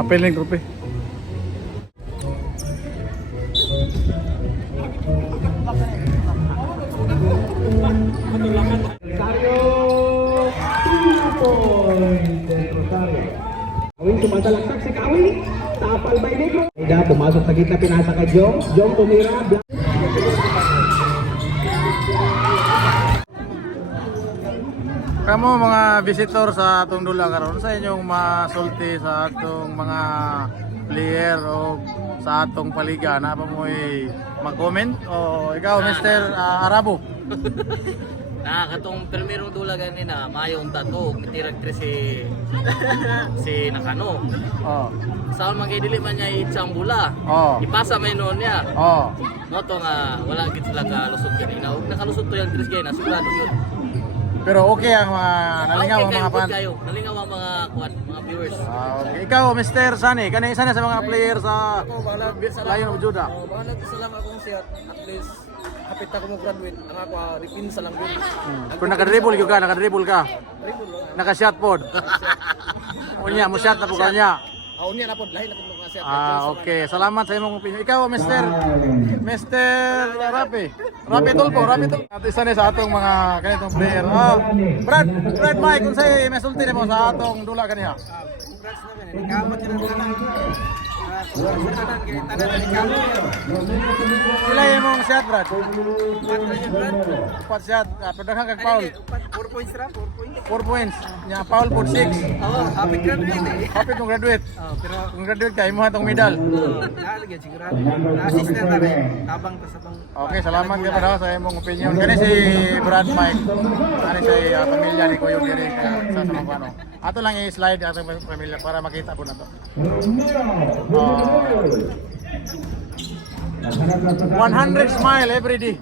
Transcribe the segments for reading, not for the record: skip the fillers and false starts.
Apel ng grupo. Kawin tumatalaktak si Kawin. Tapal by Negro. Ida, pumasok sa gitna, pinasa kay Jong. Jong tumira. Kamo mga visitor sa atong dula karon sa inyong masulti sa atong mga player o sa atong paliga na pa mo mag-comment o ikaw Mr. Arabo. Katong primero dula ganina mayong tato mitirag tre si Nakano. Oh. Saan man kay dili man niya itsambula. Oh. Ipasa may noon niya. Oh. No to nga wala gid sila kalusot kanina. Ug nakalusot to yung tres gay na sigurado yun. Pero okay ang mga nalingaw ang mga fan. Kayo. Nalingaw ang mga kuan, mga viewers. Okay. Ikaw Mr. Sani, kanay isa na sa mga player sa Lion of Judah. Baka nagsalam akong siya, at least hapit ako mo graduate, ang ako repinsa lang din. Kung nakadribble ka, nakadribble ka. Dribble lang. Naka-shot pod. Unya mo shot na po kanya. Unya na po, lahi na po mga siya. Okay. Salamat sa imong opinion. Ikaw, Mr. Rapi Tulpo. At isa ni sa atong mga kanitong player. Brad Mike, kung sa'yo, may sulti mo sa atong dula kaniya. Kamot yun ang tanang. Susunan kay tanan ni kamot. Sila yung shot, Brad. Patra niya Brad. 4 shot. Pagdagang kag foul. 4 points ra, 4 points. 4 points. Nya foul po 6. Oo, happy graduate eh. Kapit mong graduate. Pero Kung graduate ka, imo atong medal. naalagyan sigurado. Na-assist na tayo. Tabang ta sa tong. Okay, salamat kayo pa daw sa imong opinion. Kani si Brad Mike. Kani si pamilya ni Kuya Diri sa Samapano. Ato lang i-slide atong pamilya para makita po na to. 100 smile every day.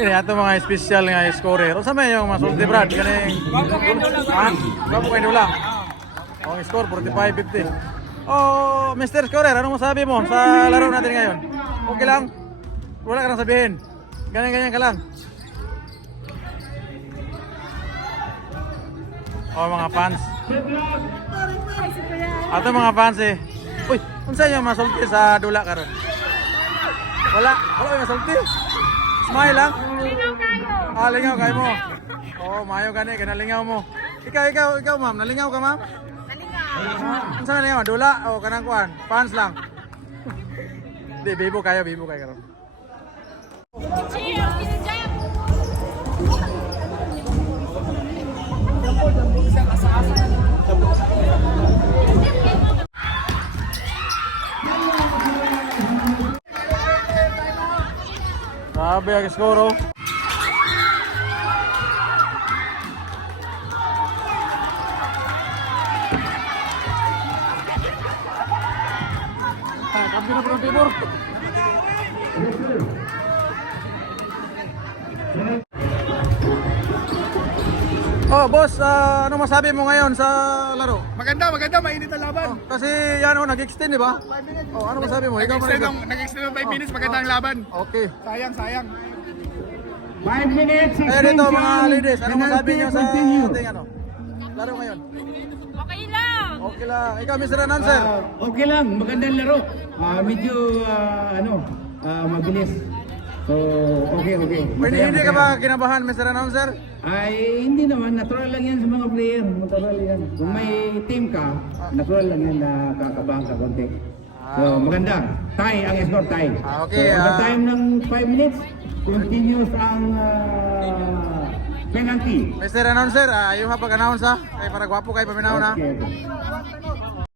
Kini ato mga special nga scorer. Unsa may yung masulti Brad kani? Bago kayo lang. Oh, score 45-50. Oh, Mr. Scorer, anong masabi mo sa laro natin ngayon? Okay lang? Wala ka nang sabihin. Ganyan-ganyan ka lang. Oh, mga fans. Ato mga fans eh. Uy, unsa yung masulti sa dula karon? Wala yung masulti. Smile lang. Lingaw kayo. Lingaw kayo mo. Oh, mayo gani kanalingaw mo. Ikaw ma'am, nalingaw ka ma'am? Nalingaw. Unsa nalingaw? Dula o kanang kuan? Fans lang. Di bibo kayo karon. Cheers, Kinjam. Grabe ang skoro. Kampi na ng tibor. Oh, boss, ano masabi mo ngayon sa laro? Maganda, mainit ang laban. Kasi yan nag-extend, di ba? Oh, ano masabi mo? Ikaw Nag-extend ng 5 minutes, maganda ang laban. Okay. Sayang. 5 minutes, Kaya dito mga ladies, ano masabi niyo sa ating laro ngayon? Okay lang. Okay lang. Ikaw, Mr. Announcer. Okay lang, magandang laro. Medyo mabilis. So, okay. Hindi ka ba kinabahan, Mr. Announcer? Ay, hindi naman. Natural lang yan sa mga player. Natural yan. Kung may team ka, natural lang yan na kakabahan ka konti. So, maganda. Tie ang score, tie. Okay, So, time ng 5 minutes, continuous ang penalty. Mr. Announcer, yung pag-announce ha? Kaya para gwapo kayo paminaw na. Okay.